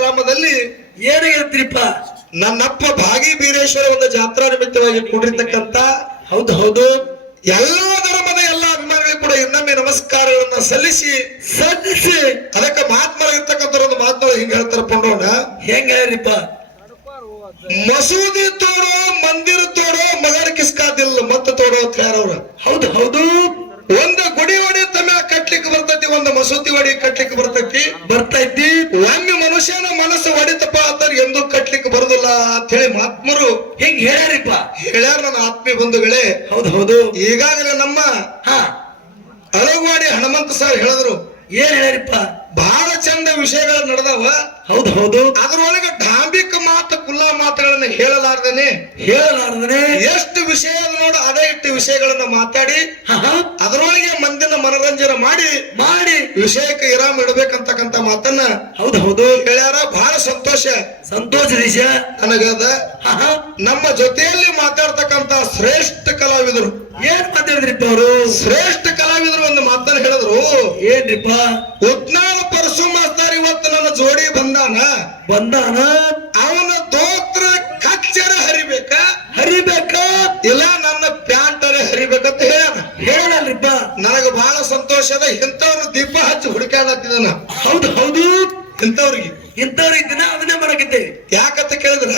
ಗ್ರಾಮದಲ್ಲಿ ಏನು ಹೇಳ್ತೀರಿಪ್ಪ? ನನ್ನಪ್ಪ ಭಾಗಿ ಬೀರೇಶ್ವರ ಒಂದು ಜಾತ್ರಾ ನಿಮಿತ್ತವಾಗಿ ಕೂಡಿರ್ತಕ್ಕಂತ ಹೌದು ಹೌದು. ಎಲ್ಲಾ ಧರ್ಮದ ಎಲ್ಲಾ ಅಭಿಮಾನಿಗಳು ಕೂಡ ಇನ್ನೊಮ್ಮೆ ನಮಸ್ಕಾರಗಳನ್ನ ಸಲ್ಲಿಸಿ ಸಲ್ಲಿಸಿ. ಅದಕ್ಕೆ ಮಹಾತ್ಮರಾಗಿರ್ತಕ್ಕಂಥ ಒಂದು ಮಾತುಗಳು ಹಿಂಗ ಹೇಳ್ತಾರ ಪಂಡೋಣ ಹೆಂಗ ಹೇಳ್ರಿಪ್ಪ? ಮಸೂದಿ ತೋಡೋ ಮಂದಿರ ತೋಡೋ ಮಗನ ಕಿಸ್ಕಾದಿಲ್ಲ ಮತ್ತೆ ತೋಡೋ ಅಂತ ಯಾರವ್ರ? ಹೌದು ಹೌದು. ಒಂದು ಗುಡಿ ಒಡಿ ತಮ್ಮ ಕಟ್ಲಿಕ್ಕೆ ಬರ್ತೈತಿ ಒಂದು ಮಸೂತಿ ಒಡಿ ಕಟ್ಲಿಕ್ಕೆ ಬರ್ತೈತಿ. ಬರ್ತೈತಿ. ಒಮ್ಮೆ ಮನುಷ್ಯನ ಮನಸ್ಸು ಹೊಡಿತಪ್ಪ ಅಂತ ಎಂದೂ ಕಟ್ಲಿಕ್ಕೆ ಬರುದಿಲ್ಲ ಅಂತ ಹೇಳಿ ಮಹಾತ್ಮರು ಹೆಂಗ್ ಹೇಳ್ಯಾರಿಪ್ಪ. ಹೇಳ್ಯಾರ ನನ್ನ ಆತ್ಮೀಯ ಬಂಧುಗಳೇ. ಹೌದು ಹೌದು. ಈಗಾಗಲೇ ನಮ್ಮ ಹಾ. ಅಳಗವಾಡಿ ಹನುಮಂತ ಸರ್ ಹೇಳಿದ್ರು ಏನ್ ಹೇಳಿರಿಪ್ಪ ಬಹಳ ಚಂದ ವಿಷಯಗಳು ನಡೆದವ. ಹೌದು ಹೌದು. ಅದರೊಳಗೆ ಡಾಂಬಿಕ ಮಾತು ಕುಲ್ಲ ಮಾತುಗಳನ್ನ ಹೇಳಲಾರ್ದನೆ. ಹೇಳಲಾರ್ದನೆ. ಎಷ್ಟು ವಿಷಯ ನೋಡು ಅದೇ ಇಟ್ಟು ವಿಷಯಗಳನ್ನ ಮಾತಾಡಿ. ಅದರೊಳಗೆ ಮಂದಿನ ಮನರಂಜನೆ ಮಾಡಿ. ಮಾಡಿ. ವಿಷಯಕ್ಕೆ ವಿರಾಮ ಇಡಬೇಕಂತಕ್ಕಂತ ಮಾತನ್ನ ಹೌದು ಹೌದು. ಹೇಳ್ಯಾರ. ಬಹಳ ಸಂತೋಷ. ಸಂತೋಷ ವಿಷಯ. ನನಗದ. ನಮ್ಮ ಜೊತೆಯಲ್ಲಿ ಮಾತಾಡ್ತಕ್ಕಂತ ಶ್ರೇಷ್ಠ ಕಲಾವಿದರು. ಏನ್ ಮಾತಾಡಿದ್ರಿಪ್ಪ ಅವರು? ಶ್ರೇಷ್ಠ ಕಲಾವಿದರು ಒಂದು ಮಾತನ್ನ ಹೇಳಿದ್ರು. ಏನ್ರಿಪ್ಪ? ಉತ್ನಾಳ ಪರಶು ಮಾಸ್ತಾರ್ ಇವತ್ತು ನನ್ನ ಜೋಡಿ ಬಂದಾನ. ಬಂದಾನ? ಅವನ ದೋತ್ರ ಕಚ್ಚರ ಹರಿಬೇಕ? ಹರಿಬೇಕ? ಇಲ್ಲ ನನ್ನ ಪ್ಯಾಂಟರ ಹರಿಬೇಕಂತ ಹೇಳ ಹೇಳಲ್ರಿಪ್ಪ ನನಗ ಬಹಳ ಸಂತೋಷ ಅದ ಇಂಥವ್ರು ದೀಪ ಹಚ್ಚಿ ಹುಡುಕಾಡತ್ತಿದಾನ ಹೌದು ಹೌದು. ಇಂಥವ್ರಿಗೆ. ಇಂಥವ್ರಿಗೆ ದಿನ ಅದನ್ನೇ ಮಾಡಕತ್ತೆ. ಯಾಕಂತ ಕೇಳಿದ್ರ?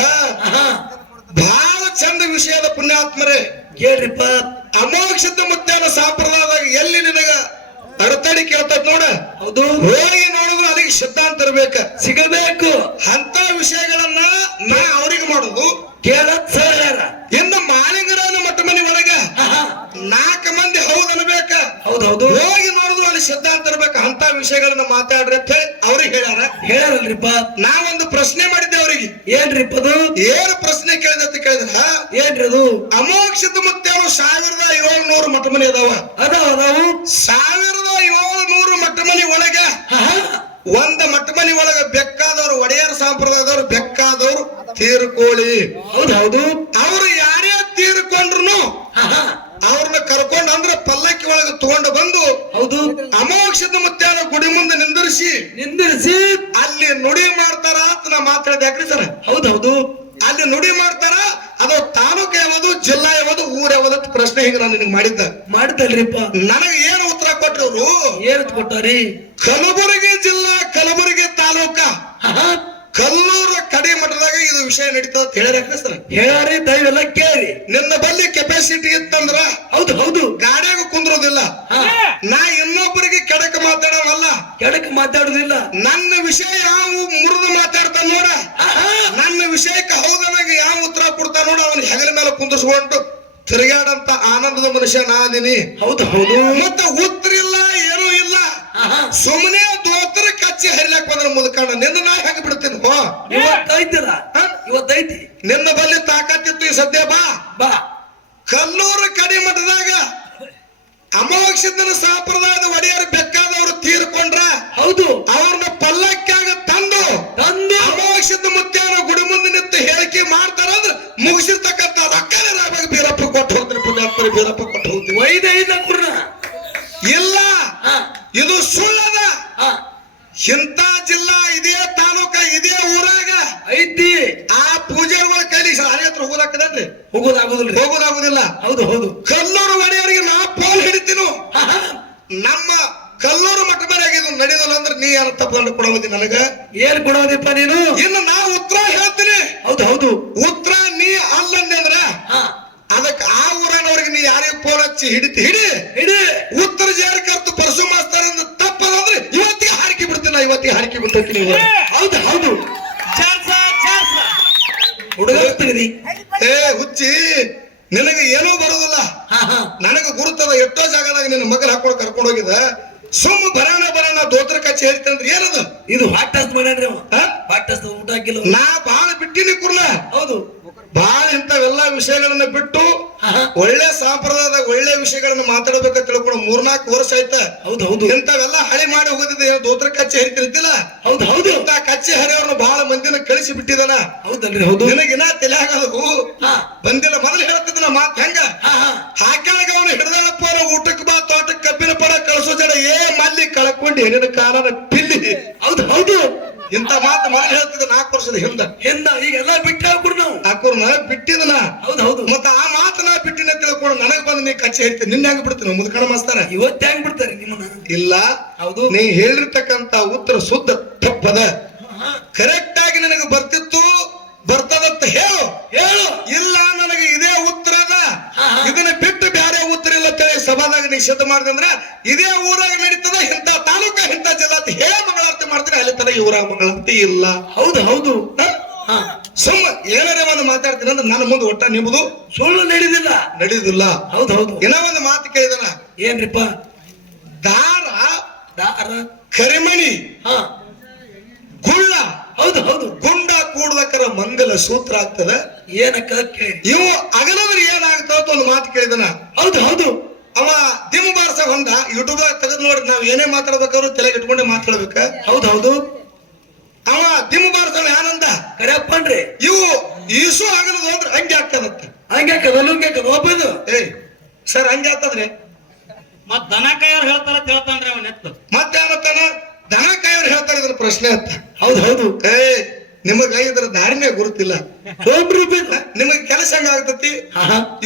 ಬಹಳ ಚಂದ ವಿಷಯದ ಪುಣ್ಯಾತ್ಮರೇ. ಕೇಳ್ರಿಪ್ಪ ಅಮೋಕ್ಷದ ಮುತ್ಯಾನ ಸಂಪ್ರದಾಯದಾಗ ಎಲ್ಲಿ ನಿನಗ ಅಡತಡಿ ಕೇಳ್ತದ ನೋಡ? ಹೌದು. ಹೋಗಿ ನೋಡಿದ್ರು ಅದಕ್ಕೆ ಸಿದ್ಧಾಂತ ಇರ್ಬೇಕ ಸಿಗಬೇಕು. ಅಂತ ವಿಷಯಗಳನ್ನ ನಾ ಅವ್ರಿಗೆ ಮಾಡುದು. ಕೇಳತ್ ಸರ್ ಇನ್ನು ಮಾಲಿಂಗರಾನ ಮಠ ಮನೆ ಒಳಗ ನಾಲ್ಕು ಮಂದಿ ಹೌದ್ ಅನ್ಬೇಕ ಹೌದು ಹೌದು. ಹೋಗಿ ಸಿದ್ಧಾಂತ ತರಬೇಕು ಅಂತ ವಿಷಯಗಳನ್ನ ಮಾತಾಡ್ರಿ ಅಂತ ಹೇಳಿ ಅವ್ರಿಗೆ ಹೇಳ್ಯಾರ. ಹೇಳಲ್ರಿಪ್ಪ ನಾವೊಂದು ಪ್ರಶ್ನೆ ಮಾಡಿದ್ದೆ ಅವರಿಗೆ. ಏನ್ರಿಪ್ಪ ಅದು? ಏನು ಪ್ರಶ್ನೆ ಕೇಳಿದಂತ ಕೇಳಿದ್ರ? ಏನ್ರಿ ಅದು? ಅಮೋಕ್ಷದ ಮುತ್ತೇನು ಸಾವಿರದ ಏಳ್ನೂರು ಮಠ ಮನೆ ಅದಾವ. ಅದಾವ ಅದಾವು? ಸಾವಿರದ ಏಳ್ನೂರು ಮಠ ಮನೆ ಒಳಗ. ಒಂದ ಮಠ ಮನೆ ಒಳಗ ಬೆಕ್ಕಾದವ್ರು ಒಡೆಯರ್ ಸಂಪ್ರದಾಯದವ್ರು ಬೆಕ್ಕಾದವ್ರು ತೀರ್ಕೋಳಿ. ಹೌದು ಹೌದು. ಅವ್ರು ಯಾರೇ ತೀರ್ಕೊಂಡ್ರು. ಅವ್ರನ್ನ ಕರ್ಕೊಂಡು ಅಂದ್ರೆ ಪಲ್ಲಕ್ಕಿ ಒಳಗ ತಗೊಂಡು ಬಂದು ಹೌದು. ಅಮೋಕ್ಷದ ಮುತ್ಯಾನ ಗುಡಿ ಮುಂದೆ ನಿಂದಿರಿಸಿ. ನಿಂದಿರಿಸಿ. ಅಲ್ಲಿ ನುಡಿ ಮಾಡ್ತಾರ ಅಂತ ನಾ ಮಾತಾಡಿದೆ ಯಾಕ್ರಿ ಸರ್? ಹೌದೌದು ಹೌದು. ಅಲ್ಲಿ ನುಡಿ ಮಾಡ್ತಾರ ಅದು ತಾಲೂಕು ಯಾವುದು ಜಿಲ್ಲಾ ಯಾವುದು ಊರ್ ಯಾವುದು ಅಂತ ಪ್ರಶ್ನೆ ಹಿಂಗ ನಾನು ನಿನಗೆ ಮಾಡಿದ್ದ. ಮಾಡಿದಲ್ರಿಪ್ಪ ನನಗೆ ಏನು ಉತ್ತರ ಕೊಟ್ಟರು ಏನು ಕೊಟ್ಟಾರಿ? ಕಲಬುರಗಿ ಜಿಲ್ಲಾ ಕಲಬುರಗಿ ತಾಲೂಕ. ಕಲ್ಲೂರ ಕಡೆ ಮಠದಾಗ ಇದು ವಿಷಯ ನಡೀತದ ಅಂತ ಹೇಳಾರಿ ದಯವೆಲ್ಲ ಕೇಳಿ ನಿನ್ನ ಬಲ್ಲಿ ಕೆಪಾಸಿಟಿ ಇತ್ತಂದ್ರ ಹೌದು ಹೌದು. ಗಾಡಿಯಾಗ ಕುಂದ್ರೋದಿಲ್ಲ. ನಾ ಇನ್ನೊಬ್ಬರಿಗೆ ಕೆಡಕ ಮಾತಾಡವಲ್ಲ. ಕೆಡಕ್ ಮಾತಾಡುದಿಲ್ಲ. ನನ್ನ ವಿಷಯ ಯಾವ ಮುರಿದು ಮಾತಾಡ್ತಾನ ನೋಡ. ನನ್ನ ವಿಷಯಕ್ಕೆ ಹೌದನಾಗ ಯಾವ ಉತ್ತರ ಕೊಡ್ತಾನ ನೋಡ. ಅವನ ಹೆಗಲ ಮೇಲೆ ಕುಂದಿಸ್ಕೊಂಡು ತಿರುಗಾಡಂತ ಆನಂದದ ಮನುಷ್ಯ ನಾದಿನಿ ಹೌದು ಹೌದು. ಮತ್ತ ಉತ್ತರ ಇಲ್ಲ ಏನೂ ಇಲ್ಲ. ಸುಮ್ಮನೆ ದೋತ್ರ ಕಚ್ಚಿ ಹರಿಲಾಕ್ ಬಂದ್ರೆ ಮುದುಕಣ್ಣ. ನಿನ್ನ ನಾ ಹಾ? ಇವತ್ತೈತಿ ನಿನ್ನ ಬಲ್ಲಿ ತಾಕತ್ತಿತ್ತು ಈ ಸದ್ಯ ಬಾ. ಬಾ. ಕಲ್ಲೂರು ಕಡಿ ಮಠದಾಗ ಅಮೋಕ್ಷದನ ಸಂಪ್ರದಾಯದ ಒಡೆಯರು ಬೇಕಾದವರು ತೀರ್ಕೊಂಡ್ರ ಹೌದು. ಅವ್ರನ್ನ ಪಲ್ಲಕ್ಕಾಗ ತಂದು ತಂದು ಅಮೋಕ್ಷದ ಮುತ್ಯಾನ ಗುಡಿ ಮುಂದೆ ನಿಂತು ಹೇಳಿಕೆ ಮಾಡ್ತಾರ ಅಂದ್ರೆ ಮುಗಿಸಿರ್ತಕ್ಕಂಥ ರೊಕ್ಕನೇ ನಾವಾಗ ಬೀರಪ್ಪ ಕೊಟ್ಟು ಹೋಗ್ತಾರೆ ಪುಣ್ಯಾತ್ಮರಿ ಬೀರಪ್ಪ ಕೊಟ್ಟು ಹೋಗ್ತೀವಿ ಕುರ್ನ ಇಲ್ಲ. ಇದು ಸುಳ್ಳದ. ಇಂಥ ಜಿಲ್ಲಾ ಇದೇ ತಾಲೂಕ ಇದೇ ಊರಾಗ ಐತಿ. ಆ ಪೂಜೆಗಳ ಕೈಲಿ ಶಾಲೆ ಹತ್ರ ಹೋಗೋದಾಕದನ್ರಿ ಹೋಗೋದಾಗೋದಿಲ್ಲ ಹೋಗೋದಾಗುದಿಲ್ಲ. ಹೌದು ಹೌದು. ಕಲ್ಲೂರು ಮನೆಯವರಿಗೆ ನಾ ಪೋಲ್ ಹಿಡಿತೀನು. ನಮ್ಮ ಕಲ್ಲೂರು ಮಠ ಇದು ನಡೆದಲ್ಲ ಅಂದ್ರೆ ನೀ ಯಾರ ತಪ್ಪು ಕೊಡೋದಿ ನನಗ? ಏನ್ ಕೊಡೋದಿಪ್ಪ ನೀನು? ಇನ್ನು ನಾ ಉತ್ತರ ಹೇಳ್ತೀನಿ. ಹೌದು ಹೌದು. ಉತ್ತರ ನೀ ಅಲ್ಲಂದೆ ಅಂದ್ರ ಹಾ. ಅದಕ್ಕೆ ಆ ಊರನವ್ರಿಗೆ ನೀ ಯಾರಿಗೆ ಫೋನ್ ಹಚ್ಚಿ ಹಿಡಿತಿ? ಹಿಡಿ. ಹಿಡಿ. ಉತ್ತರ ಜಾರಿ ಇವತ್ತಿಗೆ ಹಾರಿಕೆ ಬಿಡ್ತೀನಿ ನೀವು ಹೌದು ಹೌದು. ಹುಡುಗ ತೆಗದಿ ಏ ಹುಚ್ಚಿ ನಿನಗೆ ಏನೂ ಬರೋದಿಲ್ಲ ಹಾ ಹಾ. ನನಗೆ ಗುರುತದ ಎಷ್ಟೋ ಜಾಗದಾಗ ನಿನ್ನ ಮಗನ ಹಾಕೊಂಡು ಕರ್ಕೊಂಡು ಹೋಗಿದ ಸುಮ್ಮ ಬರೋಣ ಬರೋಣ ದೋತ್ರ ಕಚ್ಚಿ ಹೇಳ್ತಂದ್ರೆ ಏನದು? ಇದು ಹಾಟ್ ಮಾಡ್ರಿ ಮಾಡ್ಯಾನ್ರಿ ಅವ? ಹಾಟ್ ಊಟ ಹಾಕಿಲ್ಲ ನಾ ಬಾಳ ಬಿಟ್ಟಿನಿ ಕುರ್ಲ. ಹೌದು. ಬಾಳ ಇಂಥವೆಲ್ಲಾ ವಿಷಯಗಳನ್ನ ಬಿಟ್ಟು. ಒಳ್ಳೆ ಸಾಂಪ್ರದಾಯದ ಒಳ್ಳೆ ವಿಷಯಗಳನ್ನ ಮಾತಾಡಬೇಕು ತಿಳ್ಕೊಂಡು ಮೂರ್ನಾಲ್ಕು ವರ್ಷ ಆಯ್ತ. ಹೌದು ಹೌದು. ಇಂಥವೆಲ್ಲ ಹಳಿ ಮಾಡಿ ಹೋಗೋದಿದೆ ದೋತ್ರ ಕಚ್ಚಿ ಹರಿತಿರ್ತಿಲ್ಲ ಹೌದು ಹೌದು. ಇಂತ ಕಚ್ಚಿ ಹರಿಯವ್ರನ್ನ ಬಹಳ ಮಂದಿನ ಕಳಿಸಿ ಬಿಟ್ಟಿದಾನ ಹೌದಲ್ರಿ ಹೌದು. ನಿನಗಿನ ತಲೆ ಆಗದು ಬಂದಿಲ್ಲ ಮೊದಲು ಹೇಳ್ತಿದ್ದ ಮಾತ್ ಹೆಂಗ? ಹಾ ಹಾ. ಹಾಕ್ಯಾಗ ಅವನು ಹಿಡ್ದಳಪ್ಪ ಅವ್ನ ಊಟಕ್ಕೆ ಬಾ ತೋಟಕ್ಕೆ ಕಬ್ಬಿನ ಪಡ ಕಳಿಸೋ ಜಡ ಏ ಮಲ್ಲಿ ಕಳ್ಕೊಂಡು ಏನೇನು ಕಾಲನ ಪಿಲ್ಲಿ. ಹೌದು ಹೌದು. ಇಂಥ ಮಾತು ಮಾಡಿ ಹೇಳ್ತಿದ್ದೆ ನಾಲ್ಕು ವರ್ಷದ ಹಿಂದ. ಹಿಂದ ಈಗೆಲ್ಲ ಬಿಟ್ಟು ಹಾಕ್ಬಿಡು ನಾವು. ಹಾಕೂರ್ನ ಬಿಟ್ಟಿದನ. ಹೌದು ಹೌದು. ಮತ್ತ ಆ ಮಾತನ್ನ ಬಿಟ್ಟಿನ ತಿಳ್ಕೊಂಡು ನನಗೆ ಬಂದು ನೀ ಕಚ್ಚಿ ಹೇಳ್ತೀನಿ ನಿನ್ನ ಹೆಂಗ್ ಬಿಡ್ತೀನಿ ಮುದ್ಕಣ ಮಾಸ್ತಾರ? ಇವತ್ತು ಹೆಂಗ್ ಬಿಡ್ತಾರೆ ನಿಮ್ಮನ್ನ? ಇಲ್ಲ ಹೌದು. ನೀ ಹೇಳಿರ್ತಕ್ಕಂತ ಉತ್ತರ ಶುದ್ಧ ತಪ್ಪದ. ಕರೆಕ್ಟ್ ಆಗಿ ನನಗೆ ಬರ್ತಿತ್ತು ಬರ್ತದಂತ ಹೇಳು. ಹೇಳು. ಇಲ್ಲ ನನಗೆ ಇದೇ ಉತ್ತರ ಅದ. ಹಾ, ಹಾ. ಇದನ್ನ ಬಿಟ್ಟು ಸಭಾದಾಗ ನಿಷೇಧ ಮಾಡಿದ್ರೆ ಇದೇ ಊರಾಗ ನಡೀತದ ಇಂಥ ತಾಲೂಕ ಇಂಥ ಜಿಲ್ಲಾ ಅಂತ ಹೇಳ ಮಂಗಳಾರತಿ ಮಾಡ್ತಾರೆ ಅಲ್ಲಿ ತನ ಈ ಊರಾಗ ಮಂಗಳಾರತಿ ಇಲ್ಲ. ಹೌದು ಹೌದು. ಸುಮ್ಮ ಏನಾರ ಒಂದು ಮಾತಾಡ್ತೀನಿ ಅಂದ್ರೆ ನನ್ನ ಮುಂದೆ ಒಟ್ಟ ನಿಮ್ಮದು ಸುಳ್ಳು ನಡೆದಿಲ್ಲ. ನಡೆಯುದಿಲ್ಲ ಹೌದು ಹೌದು. ಏನೋ ಒಂದು ಮಾತು ಕೇಳಿದನ? ಏನ್ರಿಪ್ಪ? ದಾರ ದಾರ. ಕರಿಮಣಿ ಹಾ. ಗುಳ್ಳ. ಹೌದು ಹೌದು. ಗುಂಡ ಕೂಡದಕ್ಕರ ಮಂಗಲ ಸೂತ್ರ ಆಗ್ತದ? ಏನಕ್ಕ ಕೇಳಿ? ಇವು ಅಗಲದ್ರೆ ಏನಾಗ್ತಾವ ಒಂದು ಮಾತು ಕೇಳಿದನ? ಹೌದು ಹೌದು. ಅವ ದಿಮ್ ಬಾರ್ಸ ಹೊಂದ ಯೂಟ್ಯೂಬ್ ತೆಗೆದು ನೋಡಿ ನಾವ್ ಏನೇ ಮಾತಾಡ್ಬೇಕಾದ್ರು ತಲೆಗೆ ಇಟ್ಕೊಂಡೆ ಮಾತಾಡ್ಬೇಕ. ಹೌದು ಹೌದು. ಅವ ದಿಮ್ ಬಾರ್ಸ ಆನಂದ ಕರೆಪ್ಪನ್ರಿ ಇವು ಈಸು ಆಗಲ್ಲ ಹೋದ್ರೆ ಹಂಗೆ ಆಗ್ತದಂತ. ಹಂಗೆ ಕದಲು ಒಬ್ಬದು. ಏಯ್ ಸರ್ ಹಂಗೆ ಆಗ್ತದ್ರಿ. ಮತ್ ದನ ಕಾಯೋರ್ ಹೇಳ್ತಾರ ಹೇಳ್ತಾನ್ರಿ ಅವನ್ ಎತ್ತು ಮತ್ತೆ ಏನತ್ತಾನ ದನ ಕಾಯೋರು ಹೇಳ್ತಾರೆ ಇದ್ರ ಪ್ರಶ್ನೆ ಅಂತ. ಹೌದು ಹೌದು. ಏ ನಿಮಗ ಇದ್ರ ದಾರಿನೇ ಗುರುತಿಲ್ಲ. ಹೋಗ್ರಿ ನಿಮಗೆ ಕೆಲಸ ಹೆಂಗ ಆಗ್ತತಿ?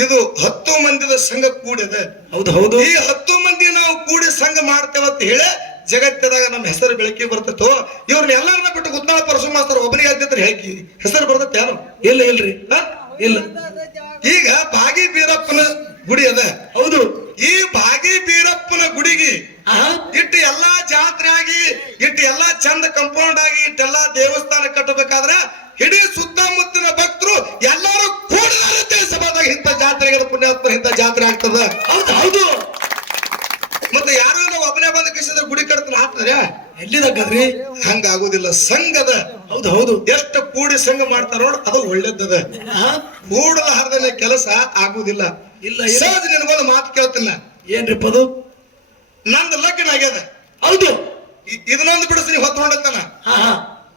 ಇದು ಹತ್ತು ಮಂದಿದ ಸಂಘ ಕೂಡಿದೆ. ಹೌದು ಹೌದು. ಈ ಹತ್ತು ಮಂದಿ ನಾವು ಕೂಡಿ ಸಂಘ ಮಾಡ್ತೇವತ್ತ ಹೇಳಿ ಜಗತ್ತದಾಗ ನಮ್ಮ ಹೆಸರು ಬೆಳಕಿ ಬರ್ತೈತೋ? ಇವ್ರನ್ನ ಎಲ್ಲಾರನ್ನ ಬಿಟ್ಟು ಗುದ್ದಾಳ ಪರಶು ಮಾಸ್ತರ್ ಒಬ್ಬನಿಗೆ ಆಗ್ತಿದ್ರೆ ಹೇಳಿ ಹೆಸರು ಬರ್ತೈತೆ ಯಾರು? ಇಲ್ಲ ಇಲ್ರಿ? ಇಲ್ಲ. ಈಗ ಬಾಗಿ ಬೀರಪ್ಪನ ಗುಡಿ ಅದ. ಹೌದು. ಈ ಬಾಗಿ ಬೀರಪ್ಪನ ಗುಡಿಗೆ ಇಟ್ಟು ಎಲ್ಲಾ ಜಾತ್ರೆ ಆಗಿ ಇಟ್ಟು ಎಲ್ಲಾ ಚಂದ ಕಂಪೌಂಡ್ ಆಗಿ ಇಟ್ಟೆಲ್ಲಾ ದೇವಸ್ಥಾನ ಕಟ್ಟಬೇಕಾದ್ರೆ ಇಡೀ ಸುತ್ತಮುತ್ತಿನ ಭಕ್ತರು ಎಲ್ಲರೂ ಕೂಡಲಾರುತ್ತೆ ಸಭಾದಾಗ ಇಂಥ ಜಾತ್ರೆಗಳ ಪುಣ್ಯಾತ್ಮ ಇಂಥ ಜಾತ್ರೆ ಆಗ್ತದ. ಹೌದು ಹೌದು. ಮತ್ತೆ ಯಾರೋ ನಾವು ಒಬ್ಬನೇ ಬಂದ ಕಿಸಿದ್ರೆ ಗುಡಿ ಕಟ್ತಾರೆ ಹಾಕ್ತಾರೆ? ಎಲ್ಲಿದಕ್ಕದ್ರಿ ಹಂಗ ಆಗುದಿಲ್ಲ ಸಂಘದ. ಹೌದು ಹೌದು. ಎಷ್ಟು ಕೂಡಿ ಸಂಘ ಮಾಡ್ತಾರ ನೋಡ್ ಅದು ಒಳ್ಳೇದದ. ಮೂಡಲ ಕೂಡದ ಹರದನೆ ಕೆಲಸ ಆಗುದಿಲ್ಲ. ಇಲ್ಲ ಇಲ್ಲ. ಸಹಜ ನಿನಗೊಂದು ಮಾತು ಕೇಳ್ತಿಲ್ಲ ಏನ್ರಿಪ್ಪ ಅದು ನಂದು ಲಗ್ನ ಆಗ್ಯದ. ಹೌದು. ಇದನ್ನೊಂದು ಬಿಡಿಸ್ರಿ ಹೊತ್ತು ಹಾ ಹಾ.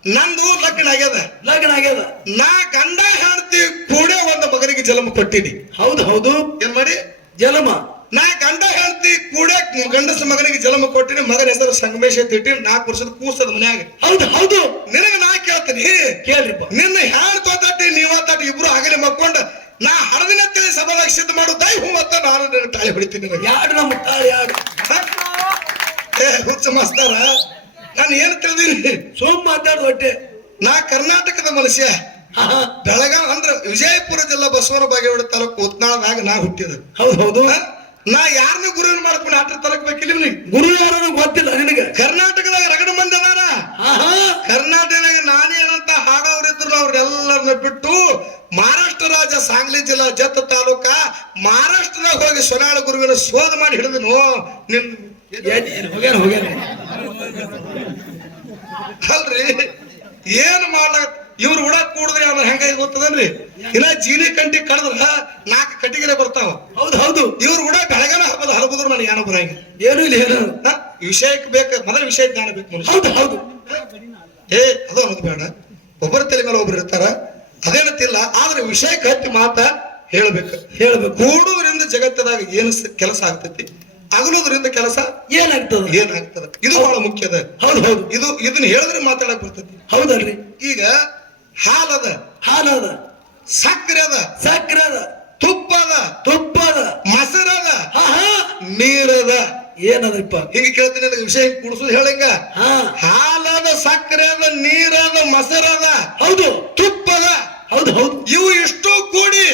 ನಂದು ಲಗ್ನ ಆಗ್ಯದ. ಲಗ್ನ ಆಗ್ಯದ. ನಾ ಗಂಡ ಹೆಂಡತಿ ಕೂಡ ಒಂದು ಮಗನಿಗೆ ಜಲಮ ಕೊಟ್ಟಿನಿ. ಹೌದು ಹೌದು. ಏನ್ ಮಾಡಿ? ಜಲಮ ನಾ ಗಂಡ ಹೆಂಡತಿ ಕೂಡ ಗಂಡಸ ಮಗನಿಗೆ ಜಲಮ ಕೊಟ್ಟಿನಿ. ಮಗನ ಹೆಸರು ಸಂಗಮೇಶ ಅಂತ ನಾಲ್ಕು ವರ್ಷದ ಕೂಸದ ಮನ್ಯಾಗ. ಹೌದು ಹೌದು. ನಿನಗ ನಾ ಕೇಳ್ತೀನಿ. ಕೇಳ್ರಿಪ್ಪ. ನಿನ್ನ ಹ್ಯಾಂಡ್ ತೋತಾಟಿ ನೀವ ತಟ್ಟಿ ಇಬ್ರು ಆಗಲಿ ಮಕ್ಕೊಂಡ ನಾ ಹಡದಿನ ತಲೆ ಸಭಾದಾಗ ಸಿದ್ಧ ಮಾಡು ದೈ ಹೂ ಮತ್ತ ನಾನು ನಿನ್ನ ತಾಳಿ ಹೊಡಿತೀನಿ ಯಾರು ಯಾಡು ನಮ್ಮ ತಾಳಿ ಯಾಡು? ಹ? ಏ ಹುಚ್ಚ ಮಾಸ್ತಾರ ನಾನು ಏನು ತಿಳಿದೀನಿ? ಸೋಮ್ ಮಾತಾಡ್ ಹೊಟ್ಟೆ. ನಾ ಕರ್ನಾಟಕದ ಮನುಷ್ಯ. ಬೆಳಗಾವ್ ಅಂದ್ರ ವಿಜಯಪುರ ಜಿಲ್ಲಾ ಬಸವನ ಬಾಗೇವಾಡ ತಾಲೂಕು ಉತ್ನಾಳದಾಗ ನಾ ಹುಟ್ಟಿದ. ಹೌದು ಹೌದು? ನಾ ಯಾರನ್ನ ಗುರುವಿನ ಮಾಡ್ಕೊಂಡು ಆಟ ತಲಕಬೇಕಿಲ್ಲ ನೀವು ಗುರು ಯಾರು ಗೊತ್ತಿಲ್ಲ ನಿನಗೆ. ಕರ್ನಾಟಕದಾಗ ರಗಡ ಮಂದಿ ಅದಾರ. ಕರ್ನಾಟಕದಾಗ ನಾನೇ ಕರ್ನಾಟಕದಾಗ ನಾನೇನಂತ ಅವ್ರೆಲ್ಲರನ್ನ ಬಿಟ್ಟು ಮಹಾರಾಷ್ಟ್ರ ರಾಜ್ಯ ಸಾಂಗ್ಲಿ ಜಿಲ್ಲಾ ಜತ್ ತಾಲೂಕ ಮಹಾರಾಷ್ಟ್ರದಾಗ ಹೋಗಿ ಸೊನಾಳ ಗುರುವಿನ ಶೋಧ ಮಾಡಿ ಹಿಡಿದನು. ನಿನ್ ಹೋಗ್ಯಾನ ಹೋಗ್ಯಾನ? ಅಲ್ರಿ ಏನ್ ಮಾಡ್ಲಾಕ ಇವ್ರು ಉಡ ಕೂಡಿದ್ರೆ ಅವ್ರ ಹೆಂಗ ಗೊತ್ತದನ್ರಿ? ಇನ್ನ ಜೀನಿ ಕಂಟಿ ಕಡದ್ರ ನಾಲ್ಕು ಕಟ್ಟಿಗೆ ಬರ್ತಾವ. ಹೌದು ಹೌದು. ಇವ್ರು ಉಡಕ್ ಬೆಳಗನ ಹಬ್ಬದ ಹಲಬುದ್ರು ನನಗೆ ಏನೋ ಬರಂಗ ಏನು ಇಲ್ಲ ಏನು ವಿಷಯಕ್ಕೆ ಬೇಕು ಮೊದಲ ವಿಷಯ ಜ್ಞಾನ ಬೇಕು ಹೌದು ಹೌದು. ಏ ಅದು ಅನ್ನೋದು ಬೇಡ. ಒಬ್ಬರ ತಲೆ ಮೇಲೆ ಒಬ್ರು ಇರ್ತಾರ ಅದೇನತ್ತಿಲ್ಲ ಆದ್ರೆ ವಿಷಯಕ್ಕೆ ಹತ್ತಿ ಮಾತ ಹೇಳ್ಬೇಕು. ಹೇಳ್ಬೇಕು. ಕೂಡುವುದರಿಂದ ಜಗತ್ತದಾಗ ಏನು ಕೆಲಸ ಆಗ್ತೈತಿ? ಅಗಲೋದ್ರಿಂದ ಕೆಲಸ ಏನಾಗ್ತದ? ಏನಾಗ್ತದ? ಇದು ಬಹಳ ಮುಖ್ಯದ ಹೌದು ಹೌದು. ಇದು ಇದನ್ನ ಹೇಳಿದ್ರೆ ಮಾತಾಡಕ್ ಬರ್ತೈತಿ. ಹೌದಲ್ರಿ. ಈಗ ಹಾಲದ ಹಾಲದ ಸಕ್ಕರೆ ಅದ. ಸಕ್ಕರೆ ಅದ. ತುಪ್ಪ ಅದ. ತುಪ್ಪದ ಮಸರದ ಹಾ ಹಾ ನೀರದ ಏನದ್ರಿಪ್ಪ ಹಿಂಗ ಕೇಳ್ತೀನಿ ನನಗೆ ವಿಷಯ ಕುಡಿಸೋದು ಹೇಳಂಗ ಹಾ. ಹಾಲದ ಸಕ್ಕರೆ ಅದ ನೀರದ ಮೊಸರದ ಹೌದು. ತುಪ್ಪದ ಹೌದು ಹೌದು. ಇವು ಇಷ್ಟು ಕೂಡಿ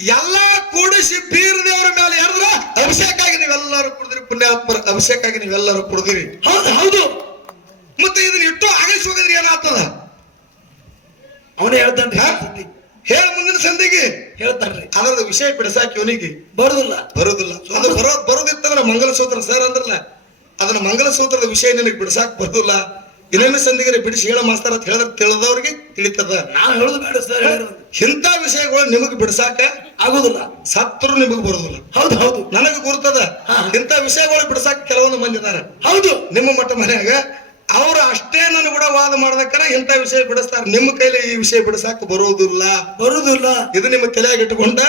ಎಲ್ಲಾ ಕೂಡಿಸಿ ಬೀರ್ ದೇವರ ಮೇಲೆ ಹೇಳಿದ್ರ ಅಭಿಷೇಕ ಆಗಿ ನೀವೆಲ್ಲರೂ ಕುಡಿದ್ರಿ ಪುಣ್ಯಾತ್ಮರ ಅಭಿಷೇಕ ಆಗಿ ನೀವೆಲ್ಲರೂ ಕುಡಿದಿರಿ. ಹೌದು ಹೌದು. ಮತ್ತೆ ಇದನ್ನ ಇಟ್ಟು ಆಗಲಿಸಿ ಹೋಗಿದ್ರಿ ಏನಾಗ್ತದ? ಅವನೇ ಹೇಳ್ದಂತ? ಹೇಳ ಮುಂದಿನ ಸಂಧಿಗೆ ಹೇಳ್ತಾರ್ರಿ. ಅದ್ರ ವಿಷಯ ಬಿಡಸಾಕಿ ಅವನಿಗೆ. ಬರುದಿಲ್ಲ. ಬರುದಿಲ್ಲ. ಅದು ಬರೋ ಬರೋದಿತ್ತಂದ್ರೆ ಮಂಗಲಸೂತ್ರ ಸರ್ ಅಂದ್ರಲ್ಲ ಅದನ್ನ ಮಂಗಲಸೂತ್ರದ ವಿಷಯ ನಿನಗೆ ಬಿಡಿಸಾಕ್ ಬರುದಿಲ್ಲ. ಇನ್ನೊಮ್ಮೆ ಸಂದಿಗೆ ಬಿಡಿಸಿ ಹೇಳ ಮಾಸ್ತಾರ ಅಂತ ಹೇಳಿದ್ರೆ ತಿಳಿದವ್ರಿಗೆ ತಿಳಿತದ. ನಾನು ಹೇಳುದು ಬೇಡ ಸರ್ ಇಂಥ ವಿಷಯಗಳು ನಿಮಗೆ ಬಿಡಸಾಕ ಆಗುದಿಲ್ಲ. ಸತ್ರು ನಿಮಗೆ ಬರುದಿಲ್ಲ. ಹೌದು ಹೌದು. ನನಗೆ ಗುರುತದ. ಇಂಥ ವಿಷಯಗಳು ಬಿಡಸಾಕ ಕೆಲವೊಂದು ಮಂದಿ ಇದಾರ. ಹೌದು. ನಿಮ್ಮ ಮಟ್ಟ ಮನ್ಯಾಗ ಅವ್ರು ಅಷ್ಟೇ ನನ್ನ ಕೂಡ ವಾದ ಮಾಡ್ಬೇಕಾರ ಇಂಥ ವಿಷಯ ಬಿಡಿಸ್ತಾರ. ನಿಮ್ಮ ಕೈಲಿ ಈ ವಿಷಯ ಬಿಡಿಸಾಕ ಬರೋದಿಲ್ಲ. ಬರೋದಿಲ್ಲ. ಇದು ನಿಮ್ಮ ತಲೆಯಾಗ ಇಟ್ಟುಕೊಂಡ.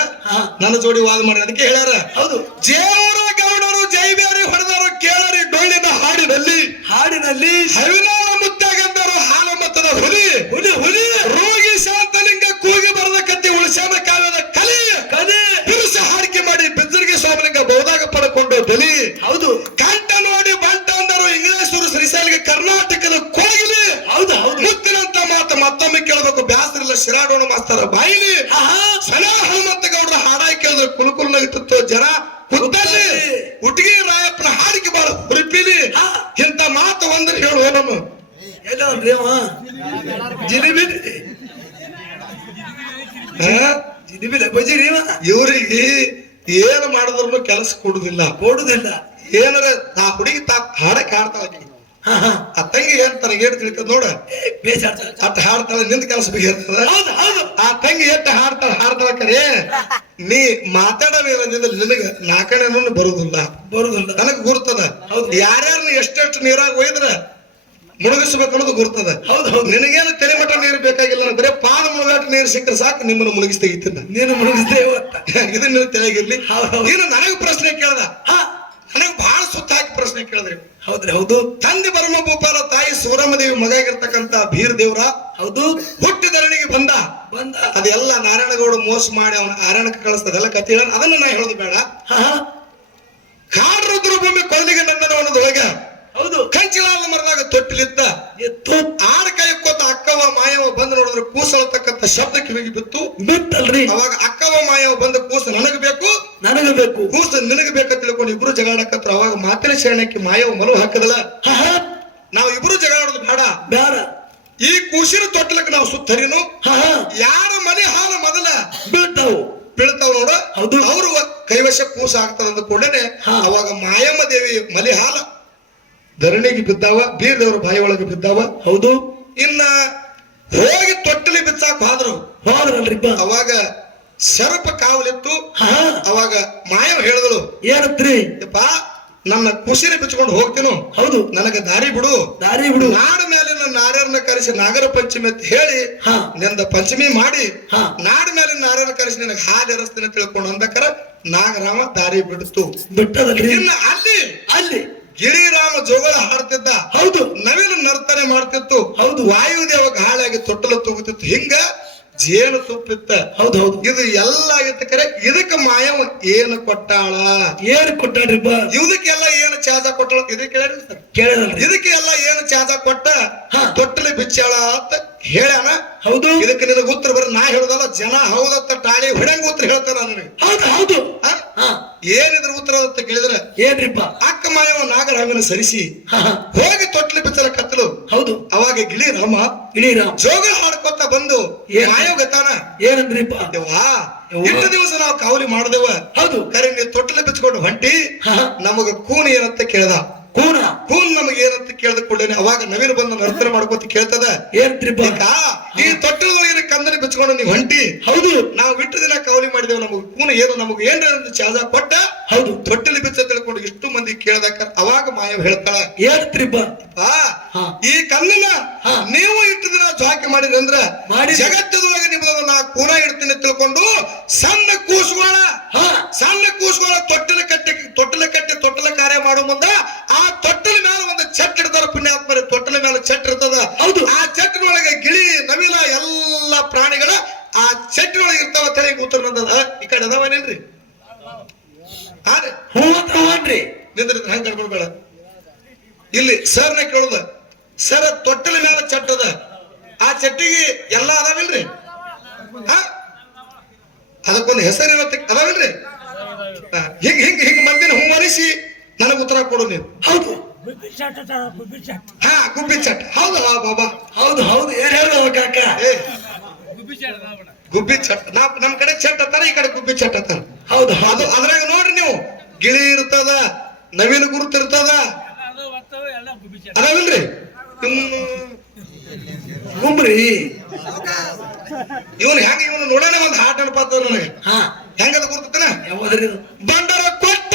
ನನ್ನ ಜೋಡಿ ವಾದ ಮಾಡಿ. ಅದಕ್ಕೆ ಹೇಳ್ಯಾರ ಹೌದು. ಜೇವರ ಗೌಡರು ಜೈಬೇರಿ ಹೊಡೆದರು ಕೇಳರಿ ಡೊಳ್ಳಿದ ಹಾಡಿನಲ್ಲಿ. ಹಾಡಿನಲ್ಲಿ ಹವಿನಾಳ ಮುತ್ತಾಗಂದರು ಹಾಲ ಮತ್ತದ ಹುಲಿ. ಹುಲಿ ಹುಲಿ. ರೋಗಿ ಶಾಂತಲಿಂಗ ಕೂಗಿ ಬರದ ಕತ್ತಿ ಉಳಿಸ್ಯಾಮ ಕಾಲದ ಕಲಿ. ಕಲಿ. ಬಿರುಸ ಹಾಡಿಕೆ ಮಾಡಿ ಬಿದ್ದರಿಗೆ ಸ್ವಾಮಲಿಂಗ ಬಹುದಾಗ ಪಡ್ಕೊಂಡು ಬಲಿ. ಹೌದು ಕಂಠ ನೋಡಿ ಬಂಟ ಅಂದರು ಇಂಗ್ಲೇಶ್ವರು ಶ್ರೀಶೈಲಿಗೆ ಕರ್ನಾಟಕದ ಕೋಗಿಲಿ ಹೌದು ಹೌದು ಮುತ್ತಿನಂತ ಮಾತು ಮತ್ತೊಮ್ಮೆ ಕೇಳಬೇಕು ಬ್ಯಾಸರಿಲ್ಲ ಶಿರಾಡೋಣ ಮಾಸ್ತಾರ ಬಾಯಿಲಿ. ಸನ ಹನುಮಂತ ಗೌಡ್ರ ಹಾಡಾಗಿ ಕೇಳಿದ್ರೆ ಕುಲುಕುಲ್ ನಗಿತಿತ್ತು ಜನ? ಕುತ್ತಲ್ಲಿ ಹುಟ್ಟಿಗೆ ರಾಯಪ್ಪನ ಹಾಡಿಕೆ ಬಾಳ ಹುರಿಪಿಲಿ. ಹಾ. ಇಂಥ ಮಾತು ಒಂದ್ರೆ ಹೇಳು ನಮ್ಮ. ಜಿಲಿಬಿಲಿ ಜಿಲಿಬಿ. ಜಿಲಿಬಿ ಬಜಿರಿ ಅವ. ಇವ್ರಿಗೆ ಏನು ಮಾಡಿದ್ರು ಕೆಲಸ ಕೊಡುದಿಲ್ಲ. ಕೊಡುದಿಲ್ಲ. ಏನಾರ ಆ ಹುಡುಗಿ ತಾ ಹಾಡ ಹಾಡ್ತಾಳ. ಆಕಿ. ಹಾ ಹಾ ಆ ತಂಗಿ ಹೇಳ್ತಾರ ಏನ್ ತಿಳ್ಕದ್ ನೋಡ. ಬೇಜಾರ್ತ ಅಟ್ ಹಾಡ್ತಾಳ ನಿಂದ ಕೆಲಸ ಬಿಗಿರ್ತದ ಹೌದು ಹೌದು. ಆ ತಂಗಿ ಎಟ್ಟ ಹಾಡ್ತಾಳ ಹಾಡ್ತಾಳ ಕರೆ ನೀ ಮಾತಾಡೋದಿಲ್ಲ ನಿನಗ ನಾಲ್ಕನೇ ಬರುದಿಲ್ಲ. ಬರುದಿಲ್ಲ. ನನಗ್ ಗುರ್ತದ. ಹೌದು. ಯಾರ್ಯಾರನ್ನ ಎಷ್ಟೆಷ್ಟು ನೀರಾಗ ಒಯ್ದ್ರ ಮುಳುಗಿಸ್ಬೇಕು ಅನ್ನೋದು ಗುರ್ತದ. ಹೌದು ಹೌದು. ನಿನಗೇನು ತಲೆಮಟ ನೀರು ಬೇಕಾಗಿಲ್ಲ ಬರೇ ಪಾದ ಮುಳುಗಾಟ ನೀರು ಸಿಕ್ಕರೆ ಸಾಕು ನಿಮ್ಮನ್ನು ಮುಳುಗಿಸಿ ತೆಗಿತೀನಿ ನೀನು ಮುಳುಗಿಸ್ದೆ ಇದು ಇದನ್ನ ನೀವು ತಲೆಗಿರ್ಲಿ ಹೌದು, ಹೌದು. ನೀನು ನನಗೆ ಪ್ರಶ್ನೆ ಕೇಳ್ದ. ಹಾ. ನನಗೆ ಬಹಳ ಸುತ್ತ ಹಾಕಿ ಪ್ರಶ್ನೆ ಕೇಳಿದ್ರಿ ಹೌದ್ರಿ ಹೌದು. ತಂದೆ ಬರಮ ಭೂಪಾಲ ತಾಯಿ ಸೂರಮ್ಮ ದೇವಿ ಮಗ ಆಗಿರ್ತಕ್ಕಂತ ಬೀರ್ ದೇವ್ರ ಹೌದು. ಹುಟ್ಟಿದರಣಿಗೆ ಬಂದ. ಬಂದ. ಅದೆಲ್ಲ ನಾರಾಯಣಗೌಡ ಮೋಸ ಮಾಡಿ ಅವನ ಆರಣಕ್ಕೆ ಕಳಿಸ್ತದೆಲ್ಲ ಕಥೆ ಹೇಳ ಅದನ್ನ ನಾ ಹೇಳೋದು ಬೇಡ. ಹಾ ಹಾ. ರುದ್ರ ಭೂಮಿ ಕೊಲ್ಲಿಗೆ ನನ್ನ ಅನ್ನೋದೊಳಗ ಹೌದು. ಕಂಚಿಲಾಲ ಮರದಾಗ ತೊಟ್ಟಿಲಿದ್ದ. ಎತ್ತು. ಆಡ ಕೈ ಕೊತ್ತ ಅಕ್ಕವ ಮಾಯವ ಬಂದು ನೋಡಿದ್ರೆ ಕೂಸಳತಕ್ಕಂತ ಶಬ್ದ ಕಿವಿಗೆ ಬಿತ್ತು. ಬಿತ್ತಲ್ರಿ. ಅವಾಗ ಅಕ್ಕವ ಮಾಯವ ಬಂದ ಕೂಸು ನನಗ ಬೇಕು. ನನಗ ಬೇಕು. ಕೂಸು ನಿನಗ ಬೇಕ ತಿಳ್ಕೊಂಡು ಇಬ್ರು ಜಗಾಡಕತ್ರ ಅವಾಗ ಮಾತಿನ ಶರಣಕ್ಕೆ ಮಾಯವ ಮಲು ಹಾಕದಲ್ಲ. ನಾವು ಇಬ್ರು ಜಗಾಡೋದು ಬೇಡ. ಬೇಡ. ಈ ಕೂಸಿನ ತೊಟ್ಟಲಕ್ಕೆ ನಾವು ಸುತ್ತರಿನು ಯಾರ ಮನೆ ಹಾಲು ಮೊದಲ? ಬೀಳ್ತಾವು. ಬೀಳ್ತಾವ ನೋಡ. ಅವರು ಕೈವಶ ಕೂಸ ಆಗ್ತದ ಅಂದ ಕೂಡಲೇ. ಅವಾಗ ಮಾಯಮ್ಮ ದೇವಿ ಮಲಿ ಹಾಲ ಧರಣಿಗೆ ಬಿದ್ದಾವ ಬೀರ್ದೇವ್ರ ಬಾಯಿ ಒಳಗೆ ಬಿದ್ದಾವ. ಹೌದು. ಇನ್ನ ಹೋಗಿ ತೊಟ್ಟಲಿ ಬಿಚ್ಚಾಕ ಹೋದ್ರು. ಅವಾಗ ಸರ್ಪ ಕಾವಲಿತ್ತು. ಅವಾಗ ಮಾಯವ ಹೇಳಿದಳು ಏನತ್ರಿ? ಯಪ್ಪ ನನ್ನ ಕುಸಿನ ಬಿಚ್ಕೊಂಡು ಹೋಗ್ತೀನು? ಹೌದು. ನನಗೆ ದಾರಿ ಬಿಡು. ದಾರಿ ಬಿಡು. ನಾಡ ಮೇಲಿನ ನಾರ್ಯರನ್ನ ಕರೆಸಿ ನಾಗರ ಪಂಚಮಿ ಅಂತ ಹೇಳಿ ಹಾ. ನಿಂದ ಪಂಚಮಿ ಮಾಡಿ ಹಾ. ನಾಡ ಮೇಲಿನ ನಾರ್ಯರನ್ನ ಕರೆಸಿ ನಿನಗೆ ಹಾಲು ಎರಸ್ತೀನಿ ತಿಳ್ಕೊಂಡು ಅಂದಕರ ನಾಗರಾಮ ದಾರಿ ಬಿಡ್ತು. ಬಿಟ್ಟದಲ್ರಿ. ಇನ್ನ ಅಲ್ಲಿ ಅಲ್ಲಿ. ಗಿರಿರಾಮ ಜೋಗಳ ಹಾಡ್ತಿದ್ದ ಹೌದು. ನವಿಲು ನರ್ತನೆ ಮಾಡ್ತಿತ್ತು. ಹೌದು. ವಾಯುದೇವ ಗಾಳಿಯಾಗಿ ತೊಟ್ಟಲು ತೂಗುತ್ತಿತ್ತು. ಹಿಂಗ ಜೇನು ತುಪ್ಪಿತ್ತ. ಹೌದು ಹೌದು. ಇದು ಎಲ್ಲ ಆಗಿತ್ತು ಕರೆ. ಇದಕ್ಕೆ ಮಾಯವ ಏನು ಕೊಟ್ಟಾಳ? ಏನ್ ಕೊಟ್ಟಾಡ್ರಿಪ್ಪ ಇದಕ್ಕೆಲ್ಲ ಏನು ಚಾಜ ಕೊಟ್ಟಳ? ಇದಕ್ಕೆ ಕೇಳಿ ಸರ್. ಕೇಳಿದ್ರಿ ಇದಕ್ಕೆ ಎಲ್ಲ ಏನು ಚಾಜ ಕೊಟ್ಟ. ತೊಟ್ಟಲಿ ಬಿಚ್ಚಾಳ ಅಂತ ಹೇಳ್ಯಾನ. ಹೌದು. ಇದಕ್ಕೆ ನಿನಗೆ ಉತ್ತರ ಬರ ನಾ ಹೇಳುದಲ್ಲ ಜನ ಹೌದತ್ತ ಟಾಳಿ ಹೊಡೆಂಗ ಉತ್ತರ ಹೇಳ್ತಾರ ನನಗೆ. ಹೌದು ಹೌದು. ಏನಿದ್ರ ಉತ್ತರ ಅಂತ ಕೇಳಿದ್ರೆ? ಏನ್ರಿಪ್ಪ? ಅಕ್ಕ ಮಾಯವ ಹಂಗನ ಸರಿಸಿ ಹೋಗಿ ತೊಟ್ಲಿ ಬಿಚ್ಚಲ ಕತ್ತಲು. ಹೌದು. ಅವಾಗ ಗಿಳಿ ರಾಮ ಜೋಗ ಹಾಡ್ಕೊತ ಬಂದು ಏ ಮಾಯವ ಗತಾನ ಏನಂದ್ರಿಪ್ಪ ದೇವಾ. ಇಷ್ಟು ದಿವಸ ನಾವು ಕಾವಲಿ ಮಾಡ್ದೇವ. ಹೌದು. ಕರೆ ನೀವು ತೊಟ್ಟಲೆ ಬಿಚ್ಕೊಂಡು ಹೊಂಟಿ. ನಮಗ ಕೂನ್ ಏನಂತ ಕೇಳ್ದ. ಕೂನ ಕೂನ್ ನಮಗೆ ಏನಂತ ಕೇಳಿದ ಕೂಡಲೇ ಅವಾಗ ನವೀನ್ ಬಂದು ನರ್ತನ ಮಾಡ್ಕೋತಿ ಕೇಳ್ತದ. ಏನ್ ಈಗ ಈ ತೊಟ್ಟಿಲೊಳಗಿನ ಕಂದನ ಬಿಚ್ಕೊಂಡು ನೀವು ಹೊಂಟಿ ಹೌದು. ನಾವು ಬಿಟ್ಟು ದಿನ ಕಾವಲಿ ಮಾಡಿದೆವು ನಮಗೆ ಕೂನ ಏನು ನಮಗೆ ಏನ್ರ ಚಾಜ ಚಾದ ಕೊಟ್ಟ. ಹೌದು. ತೊಟ್ಟಲಿ ಬಿಚ್ಚ ತಿಳ್ಕೊಂಡು ಇಷ್ಟು ಮಂದಿ ಕೇಳ್ದಾಕ ಅವಾಗ ಮಾಯವ್ ಹೇಳ್ತಾಳ. ಏನ್ ಹಾ. ಈ ಕನ್ನನ ಹಾ. ನೀವು ಇಟ್ಟು ದಿನ ಜಾಕೆ ಮಾಡಿದ್ರಿ ಅಂದ್ರ. ಜಗತ್ತದೊಳಗೆ ನಾ ಕೂನ ಇಡ್ತೀನಿ ತಿಳ್ಕೊಂಡು ಸಣ್ಣ ಕೂಸುಗಳ ಹಾ. ಸಣ್ಣ ಕೂಸುಗಳ ತೊಟ್ಟಲ ಕಟ್ಟೆ ತೊಟ್ಟಲ ಕಟ್ಟೆ ತೊಟ್ಟಲ ಕಾರ್ಯ ಮಾಡೋ ಮುಂದ ಆ ತೊಟ್ಟಲ ಮೇಲೆ ಒಂದು ಚಟ್ ಇಡ್ತಾರ ಪುಣ್ಯಾತ್ಮರಿ ತೊಟ್ಟಲ ಮೇಲೆ ಚಟ್ ಇರ್ತದ ಹೌದು. ಆ ಚಟ್ಟಿನೊಳಗೆ ಗಿಳಿ ನವಿಲ ಎಲ್ಲ ಪ್ರಾಣಿಗಳ ಆ ಚಟ್ಟಿನೊಳಗೆ ಇರ್ತಾವ ತಳಿ ಉತ್ತರ ಬಂದದ ಈ ಕಡೆ ಅದಾವೇನೇನ್ರಿ ಹಾ ರೀ ಹೂ ಅಂತ ಹೋಗ್ರಿ ನಿಂದ್ರಿ ಹಂಗ ಕರ್ಕೊಳ್ಬೇಡ ಇಲ್ಲಿ ಸರ್ನ ಕೇಳುದ ಸರ್ ತೊಟ್ಟಲ ಮೇಲೆ ಚಟ್ಟದ ಆ ಚಟ್ಟಿಗೆ ಎಲ್ಲ ಅದಾವಿಲ್ರಿ ಆ? ಅದಕ್ಕೊಂದು ಹೆಸರಿರತ್ತೆ ಅದಾವಿಲ್ರಿ ಆ, ಹಿಂಗ್ ಹಿಂಗ್ ಹಿಂಗ್ ಮಂದಿನ ಹುಮ್ಮರಿಸಿ ನನಗೆ ಉತ್ತರ ಕೊಡು ನೀವು ಹೌದು ಹಾ ಹೌದು ಬಾಬಾ. ಹೌದು ಹೌದು. ಏನ್ ಹೇಳುವ ಕಾಕ? ಗುಬ್ಬಿ ಚಟ್ ನಾ ನಮ್ ಕಡೆ ಚಟ್ ಅತ್ತಾರ ಈ ಕಡೆ ಗುಬ್ಬಿ ಚಟ್ ಅತ್ತಾರ. ಹೌದು ಅದು ಹೌದು ಅದ್ರಾಗ ನೋಡ್ರಿ ನೀವು. ಗಿಳಿ ಇರ್ತದ ನವಿಲು ಗುರುತು ಇರ್ತದ. ಅದಾವಿಲ್ರಿ. ಕುಂಬ್ರಿ ಇವನು ಹೆಂಗ ಇವನು ನೋಡೋಣ ಒಂದು ಹಾಟ್ ಅನ್ಪಾತ ನನಗೆ. ಹಾ. ಹೆಂಗದ ಗುರ್ತತನ ಬಂಡರ ಕೊಟ್ಟಾರ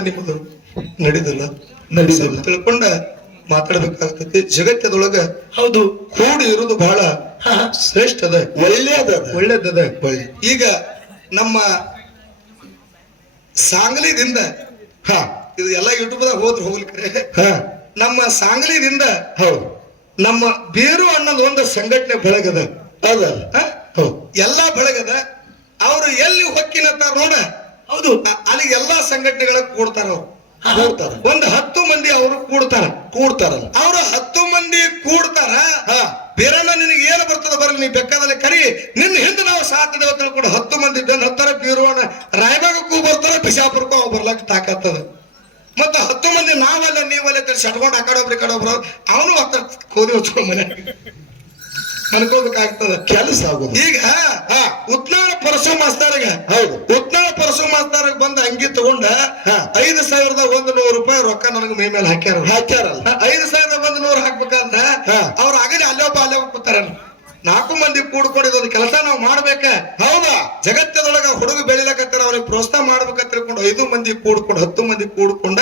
ನಿಮ್ಮದು ನಡೆದಿಲ್ಲ? ನಡೀದಿಲ್ಲ. ತಿಳ್ಕೊಂಡ ಮಾತಾಡ್ಬೇಕಾಗ್ತತಿ ಜಗತ್ತದೊಳಗ ಹೌದು ಕೂಡಿ ಇರೋದು ಬಹಳ ಶ್ರೇಷ್ಠದ ಶ್ರೇಷ್ಠ ಅದ ಒಳ್ಳೇದ ಒಳ್ಳೇದದ. ಈಗ ನಮ್ಮ ಸಾಂಗ್ಲಿದಿಂದ ಹಾ. ಇದು ಎಲ್ಲ ಯೂಟ್ಯೂಬ್ದಾಗ ಹೋದ್ರೆ ಹಾ. ನಮ್ಮ ಸಾಂಗ್ಲಿದಿಂದ ಹೌದು. ನಮ್ಮ ಬೇರು ಅನ್ನೋದು ಒಂದು ಸಂಘಟನೆ ಬೆಳಗದ. ಅದಲ್ಲ. ಹ? ಹೌದು. ಎಲ್ಲಾ ಬೆಳಗದ. ಅವರು ಎಲ್ಲಿ ಹೊಕ್ಕಿನತ್ತ ನೋಡ. ಹೌದು ಅಲ್ಲಿ ಎಲ್ಲಾ ಸಂಘಟನೆಗಳ ಕೂಡ್ತಾರ ಅವ್ರು. ಕೂಡ್ತಾರ. ಒಂದ್ ಹತ್ತು ಮಂದಿ ಅವರು ಕೂಡ್ತಾರ. ಕೂಡ್ತಾರಲ್ಲ ಅವರು ಹತ್ತು ಮಂದಿ ಕೂಡ್ತಾರ. ಹಾ. ಬೇರೆಲ್ಲ ನಿನಗೆ ಏನು ಬರ್ತದ ಬರಲಿ ನೀ ಬೇಕಾದಲ್ಲಿ ಕರಿ. ನಿನ್ನ ಹಿಂದೆ ನಾವು ಸಾಧ್ಯ ಕೂಡ ಹತ್ತು ಮಂದಿ ಬೆನ್ ಹತ್ತರ ಬೀರೋಣ ರಾಯಬಾಗಕ್ಕೂ ಬರ್ತಾರ ಬಿಜಾಪುರಕ್ಕೂ ಅವ್ ಬರ್ಲಕ್ ತಾಕತ್ತದ. ಮತ್ತ ಹತ್ತು ಮಂದಿ ನಾವಲ್ಲ ನೀವಲ್ಲ ತಿಳಿ ಸಟ್ಕೊಂಡು ಆ ಕಡೆ ಒಬ್ರು ಕಡೆ ಒಬ್ರು. ಅವನು ಹತ್ತ ಕೋದಿ ಹಚ್ಕೊಂಡ್ ಮನೆ. ಅನ್ಕೋಬೇಕಾಗ್ತದ ಕೆಲಸ ಆಗೋದು. ಈಗ ಹಾ. ಉತ್ನಾಳ ಪರಶು ಮಾಸ್ತಾರಿಗೆ. ಹೌದು ಉತ್ನಾಳ ಪರಶು ಮಾಸ್ತರ್ಗ ಬಂದ ತಗೊಂಡ ಐದು ಸಾವಿರದ ಒಂದ್ ನೂರು ರೂಪಾಯಿ ರೊಕ್ಕ ನನಗೆ ಮೇ ಮೇಲೆ ಹಾಕ್ಯಾರ. ಹಾಕ್ಯಾರಲ್ಲ. ಐದು ಸಾವಿರದ ಒಂದ್ ನೂರು ಹಾಕ್ಬೇಕಂದ್ರ ಅವ್ರ ಆಗಲಿ ಅಲ್ಲೊಬ್ಬ ಅಲ್ಲೊಬ್ಬ ಕೂತಾರ ನಾಲ್ಕು ಮಂದಿ ಕೂಡ್ಕೊಂಡು ಇದೊಂದು ಕೆಲಸ ನಾವು ಮಾಡ್ಬೇಕ? ಹೌದಾ. ಜಗತ್ತದೊಳಗ ಹುಡುಗ ಬೆಳಿಲಕತ್ತಾರ ಅವ್ರಿಗೆ ಪ್ರೋತ್ಸಾಹ ಮಾಡ್ಬೇಕಂತ ತಿಳ್ಕೊಂಡು ಐದು ಮಂದಿ ಕೂಡ್ಕೊಂಡು ಹತ್ತು ಮಂದಿ ಕೂಡ್ಕೊಂಡ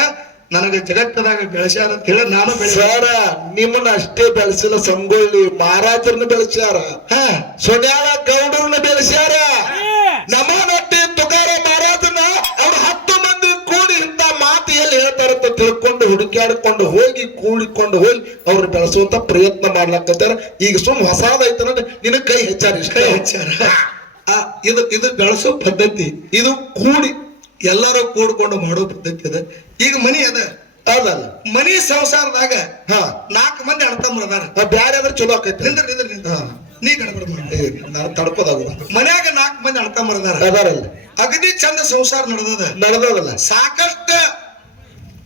ನನಗೆ ಜಗತ್ತದಾಗ ಬೆಳೆಸ್ಯಾರ ಅಂತ ಹೇಳಿ ನಾನು ಸರ ನಿಮ್ಮನ್ನ ಅಷ್ಟೇ ಬೆಳೆಸಿಲ್ಲ ಸಂಗೊಳ್ಳಿ ಮಹಾರಾಜರನ್ನ ಬೆಳೆಸ್ಯಾರ. ಹಾ. ಸೊಡ್ಯಾಳ ಗೌಡರನ್ನ ಬೆಳೆಸ್ಯಾರ. ನಮನಟ್ಟಿ ತಿಳ್ಕೊಂಡು ಹುಡುಕ್ಯಾಡ್ಕೊಂಡು ಹೋಗಿ ಕೂಡಿಕೊಂಡು ಹೋಗಿ ಅವ್ರು ಬೆಳೆಸುವಂತ ಪ್ರಯತ್ನ ಮಾಡ್ಲಾಕತ್ತಾರ. ಈಗ ಸುಮ್ ಹೊಸಾದೈತನ ನಿನ್ನ ಕೈ ಹೆಚ್ಚಾರ ಇಷ್ಟ? ಕೈ ಹಚ್ಚಾರ. ಆ, ಇದು ಇದು ಬೆಳೆಸೋ ಪದ್ಧತಿ ಇದು ಕೂಡಿ ಎಲ್ಲರೂ ಕೂಡ್ಕೊಂಡು ಮಾಡೋ ಪದ್ಧತಿ ಅದ. ಈಗ ಮನಿ ಅದ. ಹೌದಲ್ಲ. ಮನಿ ಸಂಸಾರದಾಗ ಹಾ. ನಾಲ್ಕು ಮಂದಿ ಅಣ್ತಮ್ಮರ ಅದಾರ. ಬ್ಯಾರೆ ಅದ್ರ ಚಲೋ ಆಕೈತಿ. ನಿಂದ್ರ ನಿಂದ್ರ ನಿಂದ್ರ. ನೀ ಗಡಬಡ ನಾನು ತಡ್ಕೋದಾಗುದ. ಮನ್ಯಾಗ ನಾಲ್ಕು ಮಂದಿ ಅಣ್ತಮ್ಮರ ಅದಾರ. ಅದಾರಲ್ಲ. ಅಗದಿ ಚಂದ ಸಂಸಾರ ನಡೆದದ. ನಡೆದದಲ್ಲ. ಸಾಕಷ್ಟ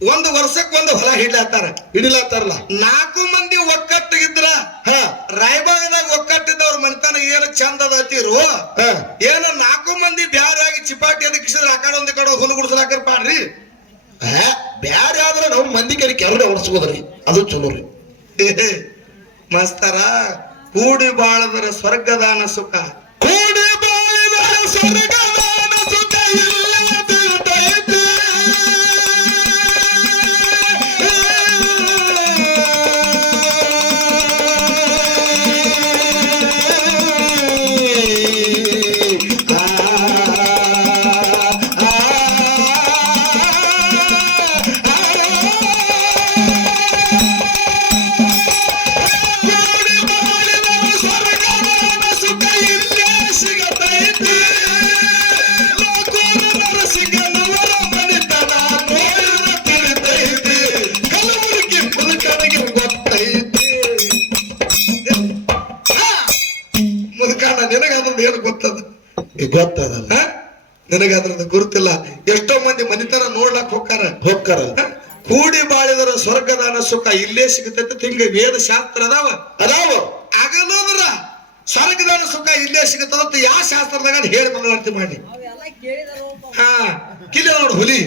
ಒಂದು ವರ್ಷಕ್ಕೆ ಒಂದು ಹೊಲ ಹಿಡ್ಲಾತಾರ ಹಿಡಿಲಾತಾರಲ್ಲ ನಾಲ್ಕು ಮಂದಿ ಒಕ್ಕಟ್ಟು ಇದ್ರ ಹ ರಾಯಬಾಗದಾಗ ಒಕ್ಕಟ್ಟಿದ್ದವ್ರ ಮನೆತನ ಏನು ಚಂದ ಅದೀರು ಹಾ. ಏನು ನಾಲ್ಕು ಮಂದಿ ಬ್ಯಾರಾಗಿ ಚಿಪಾಟಿ ಅದಕ್ಕೆ ಆ ಕಡೆ ಒಂದು ಕಡೆ ಹುಲ್ಲು ಗುಡಿಸ್ಲಾಕರ್ ಪಾಡ್ರಿ? ಬ್ಯಾರೆ ಆದ್ರೆ ನಾವು ಮಂದಿ ಕರಿ ಕೆರಡೆ ಹೊಡ್ಸ್ಬೋದ್ರಿ ಅದು ಚಲೋ ರೀ. ಮಸ್ತಾರ ಕೂಡಿ ಬಾಳದ್ರ ಸ್ವರ್ಗದಾನ ಸುಖ. ಕೂಡಿ ನಿನಗಾದ್ರದ್ದು ಗುರುತಿಲ್ಲ. ಎಷ್ಟೋ ಮಂದಿ ಮನಿತನ ನೋಡ್ಲಾಕ್ ಹೋಗ್ತಾರ ಹೋಗ್ತಾರ? ಕೂಡಿ ಬಾಳಿದರ ಸ್ವರ್ಗದಾನ ಸುಖ ಇಲ್ಲೇ ಸಿಗತೈತಿ ಹಿಂಗ ವೇದ ಶಾಸ್ತ್ರ ಅದಾವ. ಅದಾವ. ಆಗಲ್ಲೋದ್ರ ಸ್ವರ್ಗದಾನ ಸುಖ ಇಲ್ಲೇ ಸಿಗತ್ತದ ಯಾವ ಶಾಸ್ತ್ರದಾಗ ಹೇಳಿ ಮಂಗಳಾರತಿ ಮಾಡಿ. ಹಾ ಕಿಲ್ಲ ನೋಡು ಹುಲಿ.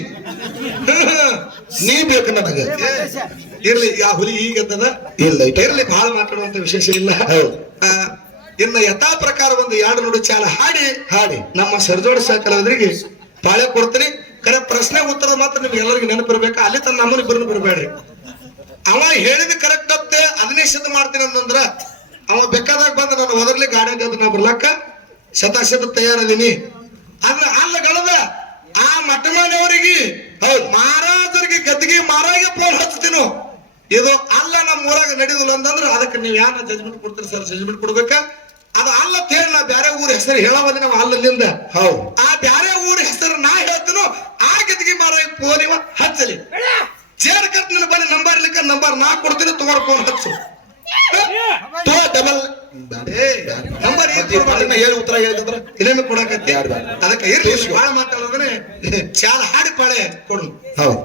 ನೀ ಬೇಕು ನನಗ. ಇರ್ಲಿ ಯಾ ಹುಲಿ ಈಗ ಇಲ್ಲ. ಇರ್ಲಿ ಬಹಳ ಮಾತಾಡುವಂತ ವಿಶೇಷ ಇಲ್ಲ. ಹೌದು. ಇನ್ನ ಯಥಾ ಪ್ರಕಾರ ಒಂದು ಎರಡು ನುಡಿ ಚಾಲ ಹಾಡಿ ಹಾಡಿ. ನಮ್ಮ ಸರ್ಜೋಡ ಕಲಾವಿದರಿಗೆ ಪಾಳೆ ಕೊಡ್ತೀನಿ. ಕರೆ ಪ್ರಶ್ನೆ ಉತ್ತರ ಮಾತ್ರ ನಿಮ್ಗೆ ಎಲ್ಲರಿಗೂ ನೆನಪಿರ್ಬೇಕು ಅಲ್ಲಿ ತನ್ನ ನಮ್ಮನ್ನ ಇಬ್ಬರನ್ನು ಬಿಡಬೇಡ್ರಿ. ಅವ ಹೇಳಿದ ಕರೆಕ್ಟ್ ಅತ್ತೆ ಅದನ್ನೇ ಸಿದ್ಧ ಮಾಡ್ತೀನಿ ಅಂತಂದ್ರ ಅವ ಬೇಕಾದಾಗ ಬಂದ ನಾನು ಒದರ್ಲಿ ಗಾಡಿ ನಾ ಬರ್ಲಕ್ಕ ಶತಾಶತ ತಯಾರದೀನಿ ಅದ್ರ ಅಲ್ಲ ಗಳದ ಆ ಮಠಮಾನವರಿಗೆ ಹೌದು, ಮಹಾರಾಜರಿಗೆ ಗದ್ದಿಗೆ ಮಾರಾಗೆ ಫೋನ್ ಹಚ್ತೀನೋ ಇದು ಅಲ್ಲ ನಮ್ಮ ಊರಾಗ ನಡೆಯುದಿಲ್ಲ ಅಂತಂದ್ರೆ ಅದಕ್ಕೆ ನೀವು ಯಾರ ಜಜ್ಮೆಂಟ್ ಕೊಡ್ತೀರಿ ಸರ್? ಜಜ್ಮೆಂಟ್ ಕೊಡ್ಬೇಕ? ಅದು ಅಲ್ಲ ಅಂತ ಹೇಳಿ ನಾ ಬ್ಯಾರೆ ಊರ ಹೆಸರು ಹೇಳವಲ್ಲಿ ನಾವು ಅಲ್ಲದಿಂದ ಹೌದು. ಆ ಬ್ಯಾರೆ ಊರ ಹೆಸರು ನಾ ಹೇಳ್ತೀನೋ ಆ ಗದಿಗೆ ಮಾರ ಫೋನ್ ಇವ ಹಚ್ಚಲಿ. ಚೇರ್ ಕಟ್ ನನ್ನ ಬನ್ನಿ ನಂಬರ್ ಇರ್ಲಿಕ್ಕ ನಂಬರ್ ನಾ ಕೊಡ್ತೀನಿ ತಗೊಂಡ್ ಫೋನ್ ಹಚ್ಚು. ತೋ ಡಬಲ್ ನಂಬರ್ ಹೇಳಿ ಉತ್ತರ ಹೇಳಿದ್ರ ಇದೇನು ಕೊಡಕತ್ತಿ. ಅದಕ್ಕೆ ಇರ್ಲಿ ಬಾಳ ಮಾತಾಡೋದ್ರೆ ಚಾಲ ಹಾಡಿ ಪಾಳೆ ಕೊಡು. ಹೌದು.